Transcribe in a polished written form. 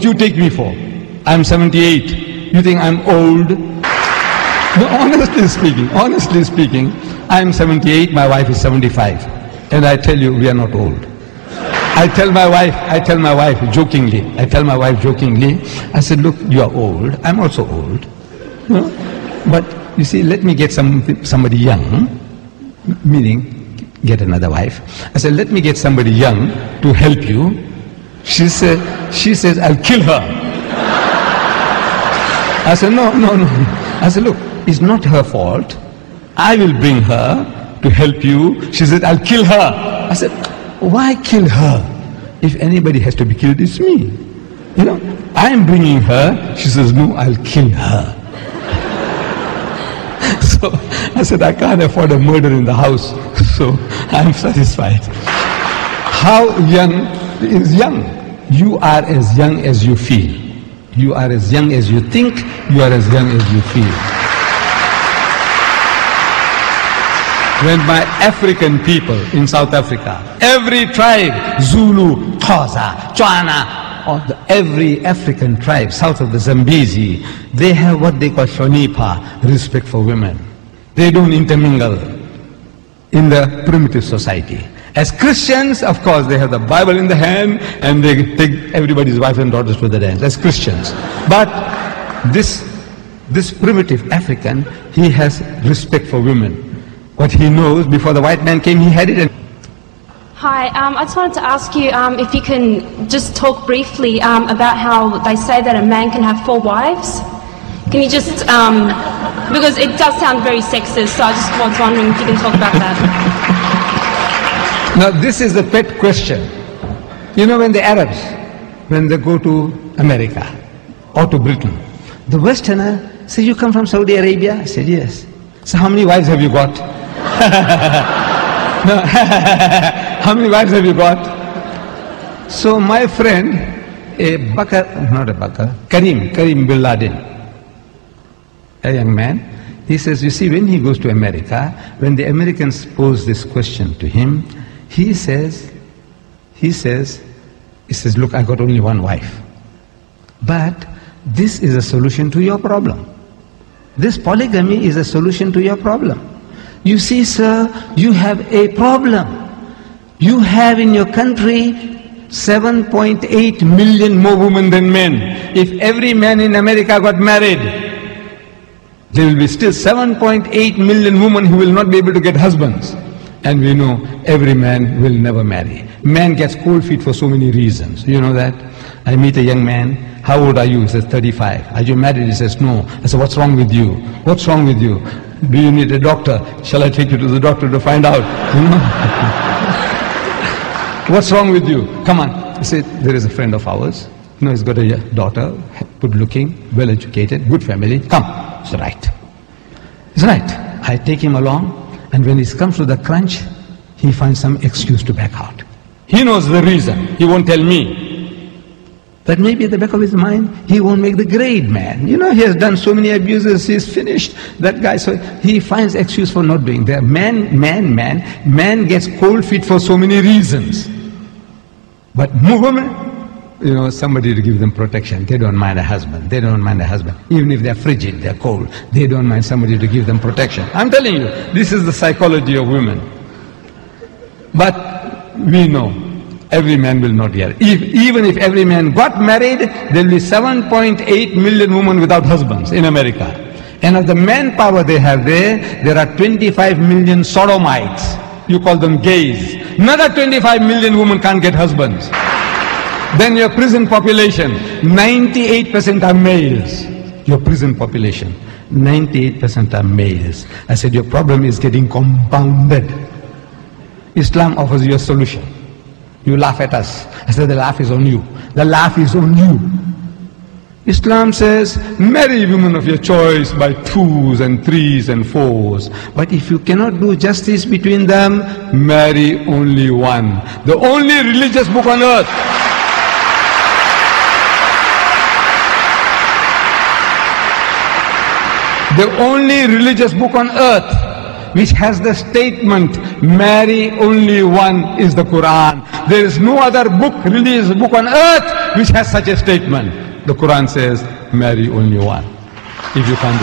what you take me for. I'm 78. You think I'm old? No, honestly speaking, I'm 78, my wife is 75. And I tell you, we are not old. I tell my wife jokingly, I said, look, you are old, I'm also old. No? But you see, let me get somebody young, meaning get another wife. I said, let me get somebody young to help you. She says, I'll kill her. I said, no. I said, look, it's not her fault. I will bring her to help you. She said, I'll kill her. I said, why kill her? If anybody has to be killed, it's me. You know, I'm bringing her. She says, no, I'll kill her. So I said, I can't afford a murder in the house, so I'm satisfied. How young is young? You are as young as you feel. You are as young as you think. You are as young as you feel. When my African people in South Africa, every tribe, Zulu, Xhosa, Tswana, every African tribe south of the Zambezi, they have what they call hlonipha, respect for women. They don't intermingle in the primitive society. As Christians, of course, they have the Bible in the hand and they take everybody's wife and daughters to the dance. As Christians. But this primitive African, he has respect for women. What he knows, before the white man came, he had it. Hi, I just wanted to ask you if you can just talk briefly about how they say that a man can have 4 wives. Can you just, because it does sound very sexist, so I just was wondering if you can talk about that. Now this is the pet question. You know, when the Arabs, when they go to America or to Britain, the Westerner says, you come from Saudi Arabia? I said, yes. So how many wives have you got? No. How many wives have you got? So my friend, Karim Bin Laden, a young man, he says, you see, when he goes to America, when the Americans pose this question to him, he says, look, I got only 1 wife. But this is a solution to your problem. This polygamy is a solution to your problem. You see, sir, you have a problem. You have in your country 7.8 million more women than men. If every man in America got married, there will be still 7.8 million women who will not be able to get husbands. And we know every man will never marry. Man gets cold feet for so many reasons. You know that? I meet a young man. How old are you? He says, 35. Are you married? He says, no. I said, what's wrong with you? What's wrong with you? Do you need a doctor? Shall I take you to the doctor to find out? You know? What's wrong with you? Come on. He said, there is a friend of ours. You know, he's got a daughter, good looking, well educated, good family. Come. It's right. It's right. I take him along, and when he comes to the crunch, he finds some excuse to back out. He knows the reason. He won't tell me. But maybe at the back of his mind, he won't make the grade man. You know, he has done so many abuses, he's finished. That guy, so he finds excuse for not doing that. Man gets cold feet for so many reasons. But women, you know, somebody to give them protection. They don't mind a husband. They don't mind a husband. Even if they're frigid, they're cold, they don't mind somebody to give them protection. I'm telling you, this is the psychology of women. But we know every man will not get it. Even if every man got married, there will be 7.8 million women without husbands in America. And of the manpower they have there are 25 million sodomites. You call them gays. Another 25 million women can't get husbands. Then your prison population, 98% are males. Your prison population, 98% are males. I said, your problem is getting compounded. Islam offers you a solution. You laugh at us. I said, the laugh is on you. The laugh is on you. Islam says, marry women of your choice by 2s and 3s and 4s. But if you cannot do justice between them, marry only one. The only religious book on earth. The only religious book on earth which has the statement, marry only one, is the Quran. There is no other book, religious book on earth which has such a statement. The Quran says, marry only one. If you can't